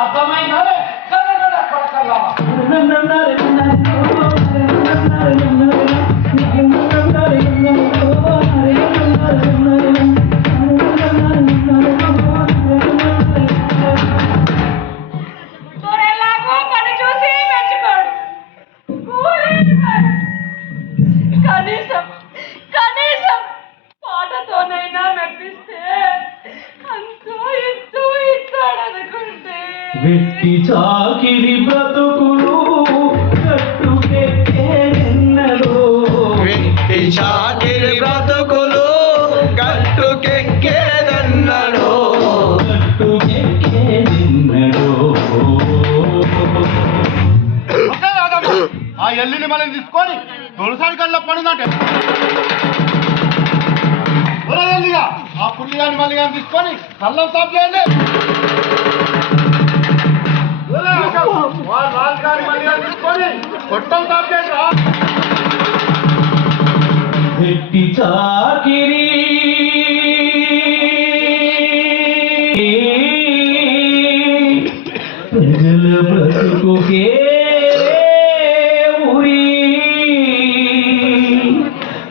అర్థమైందా? కొడకల్లా కనీసం కనీసం పాటతోనైనా మెప్పిస్తే అంతో ఇంతో ఇస్తాడనుకుంటే వెట్టి చాకిరి బ్రతుకులు కట్టుకెక్కేనెన్నడో వెట్టి చాకిరి బ్రతుకులు కట్టుకెక్కేదన్నడో కట్టుకెక్కేనెన్నడో ఆ ఎల్లిని మనం తీసుకొని తొలిసారి కల్లా పడిందంటే ఎల్లిగా ఆ పుల్లి గాని మళ్ళీ కానీ తీసుకొని కళ్ళం సాఫ్ చేయండి. రాజు గాని మళ్ళీ కానీ తీసుకొని కొట్టం సాఫ్ చేయండి. వెట్టి చాకిరి ప్రజల బ్రతుకుకే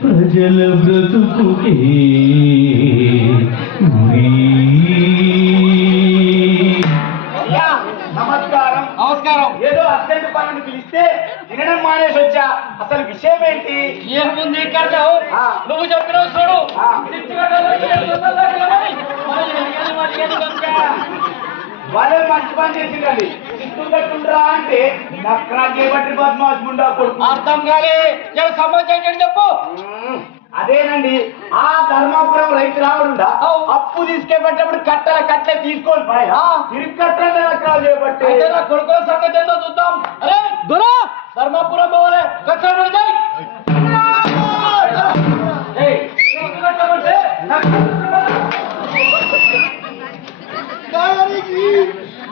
ప్రజల బ్రతుకుకే నమస్కారం. నమస్కారం. ఏదో అర్జెంట్ పనులు పిలిస్తే తినడం మానేసి వచ్చా. అసలు విషయం ఏంటి? ఏముంది కర్ణవు నువ్వు చెప్పినావు చూడు వాళ్ళే మంచి పని చేసిందండి. చిత్తూరు కట్టుండ్రా అంటే నక్కరా చేయబట్టి బద్మాష్ ముండా కొడుకు. అర్థం కాలే సంబంధించి చెప్పు అదేనండి, ఆ ధర్మాపురం రైతు రావడుండా అప్పు తీసుకెళ్ళేటప్పుడు కట్టలే తీసుకొని తిరిగి కట్టండి నక్కరాలు చేయబట్టి. కొడుకుల సంగతి ఏందో చూద్దాం. అరే దొరా ధర్మాపురం పోవాలి కట్టబడి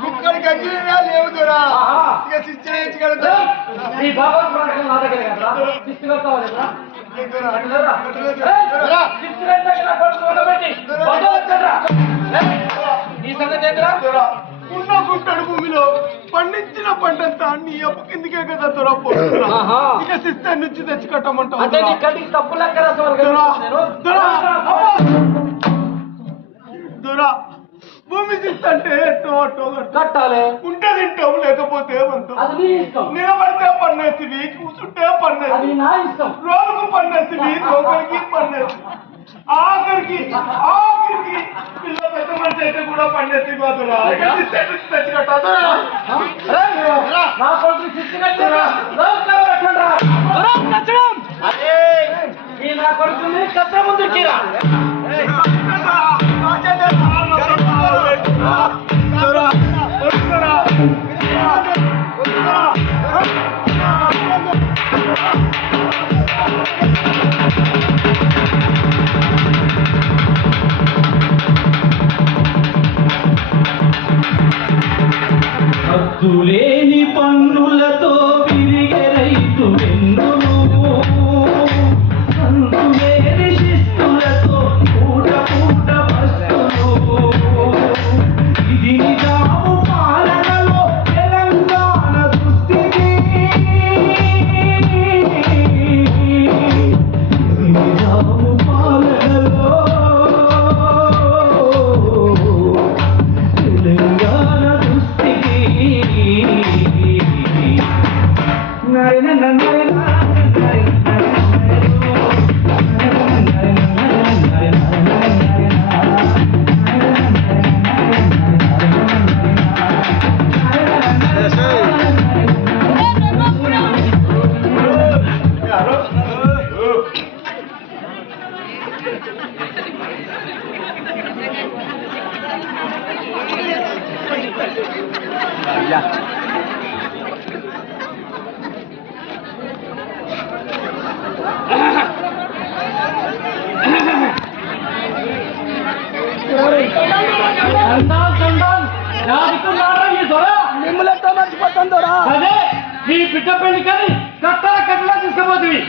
ముక్కడి గంజీలు లేవు దొరా. ఇక శిక్షించగలదు. ఈ బాబా ప్రాణం నా దగ్గర కదా తీసుకొస్తావాలి ఈ సంగతి ఏంటరా ఉన్న గుంటడు భూమిలో పండించిన పంటంతా నీ అప్పు కిందికే కదా దొర. ఇక సిస్టర్ నుంచి తెచ్చి కట్టమంటావు. అంటే నీ కంటికి తప్పు లెక్క దొర భూమి శిస్తు అంటే కట్టాలి ఉంటే తింటావు, లేకపోతే అది నీ ఇష్టం. నిలబడితే పన్నేసివి, కూర్చుంటే పన్నేసి, అది నా ఇష్టం. రోజుకు పన్నేసివి, ఒకరికి పన్నేసి, ఆఖరికి పిల్ల పెద్ద మనిషి అయితే కూడా పన్నేసి బాధురా. తెచ్చి కట్టా నా కొడుకు శిస్తు కట్టడం అదే ఈ నా కొడుకుని కచ్చ ముందు కీరా హద్దులేని పన్నులతో విరిగే రైతు వెన్నును, అంతులేని శిస్తులతో పూట వస్తును. ఇది నిజాము పాలనలో తెలంగాణ దుస్థితి. ఇది నిజాము పాలనలో తెలంగాణ దుస్థితి. మిమ్మల్ని మర్చిపోతాను. అదే నీ బిడ్డ పెళ్లి కానీ కట్టలా తీసుకుపోతుంది.